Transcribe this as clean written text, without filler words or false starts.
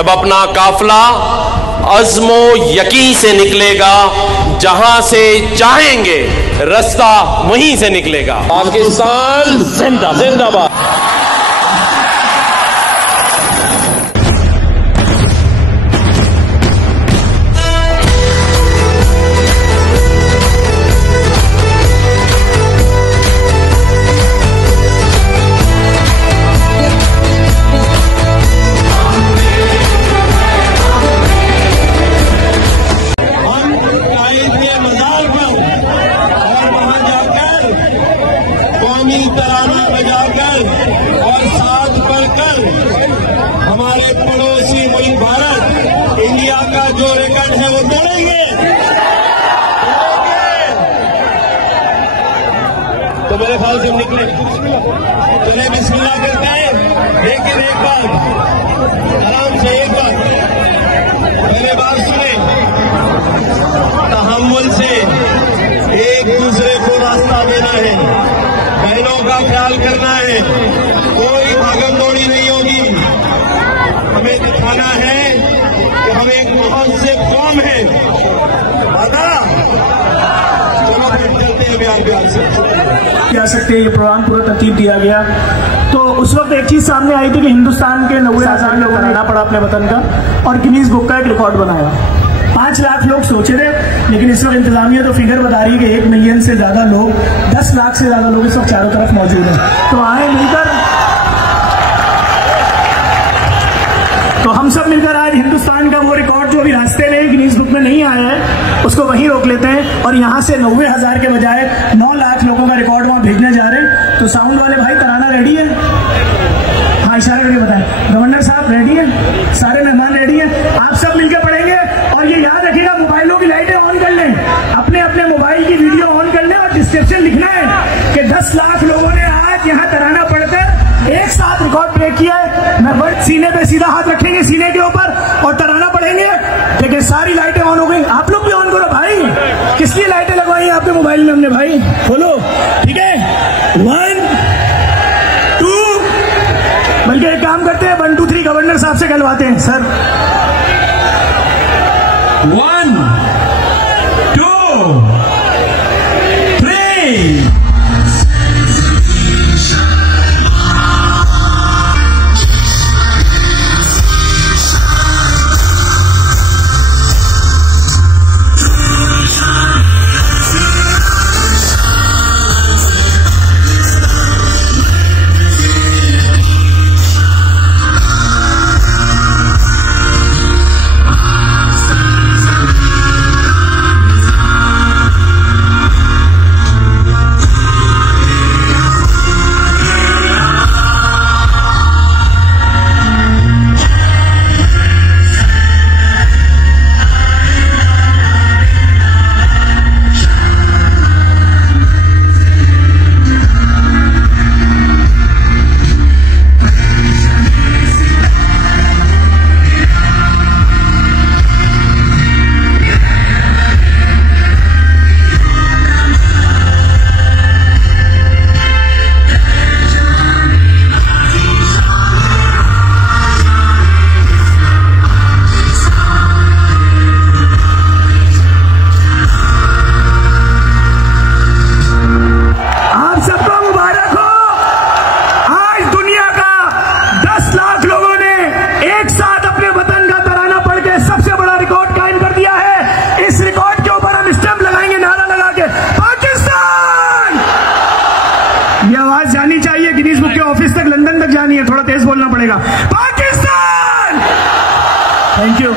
जब अपना काफिला अज़्मो यकीन से निकलेगा, जहां से चाहेंगे रास्ता वहीं से निकलेगा। पाकिस्तान जिंदाबाद। तराना बजाकर और साथ पढ़कर हमारे पड़ोसी मुल्क भारत इंडिया का जो रिकॉर्ड है वो तोड़ेंगे। तो मेरे ख्याल से निकले, चले बिस्मिल्लाह करते हैं। लेकिन एक बार आराम से, एक बार मेरे बात सुने, तहम्मुल से एक दूसरे को रास्ता देना है, बहनों का ख्याल करना है, कोई भागम दौड़ी नहीं होगी। हमें दिखाना है कि हम एक बहुत से कौम है। दादा चलो फिर चलते हैं प्यार से जा सकते हैं। ये प्रोग्राम पूरा तरतीब दिया गया तो उस वक्त एक चीज सामने आई थी कि हिंदुस्तान के 90,000 लोगों को रहना पड़ा अपने वतन का, और गिनीज बुक का एक रिकॉर्ड बनाया। 5 लाख लोग सोचे थे, लेकिन इस वक्त इंतजामिया तो फिगर बता रही है कि 1 मिलियन से ज्यादा लोग, 10 लाख से ज्यादा लोग इस वक्त चारों तरफ मौजूद हैं। तो आए मिलकर, तो हम सब मिलकर आज हिंदुस्तान का वो रिकॉर्ड जो अभी रास्ते में गिनीज बुक में नहीं आया है उसको वहीं रोक लेते हैं, और यहाँ से 90,000 के बजाय 9 लाख लोगों का रिकॉर्ड वहां भेजने जा रहे हैं। तो साउंड वाले भाई, तराना रेडी है? हाँ, इशारा करके बताएं। गवर्नर साहब रेडी है? सारे मेहमान रेडी है? आप सब मिलकर पढ़ेंगे। और ये याद रखिएगा, मोबाइलों की लाइटें ऑन कर लें, अपने अपने मोबाइल की वीडियो ऑन कर लें, और डिस्क्रिप्शन लिखना है कि 10 लाख लोगों ने आज यहाँ तराना पढ़कर एक साथ रिकॉर्ड ब्रेक किया है। मैं बर्ड सीने पे सीधा हाथ रखेंगे, सीने के ऊपर, और तराना पढ़ेंगे। देखिए सारी लाइटें ऑन हो गई, आप लोग भी ऑन करो भाई। किस लिए लाइटें लगवाई है आपके मोबाइल में हमने भाई? खोलो, ठीक है। 1 2, बल्कि एक काम करते हैं, 1 2 3 गवर्नर साहब से कहलवाते हैं। सर 1 2 3। गिनीज बुक के ऑफिस तक, लंदन तक जानी है, थोड़ा तेज बोलना पड़ेगा। पाकिस्तान। Thank you.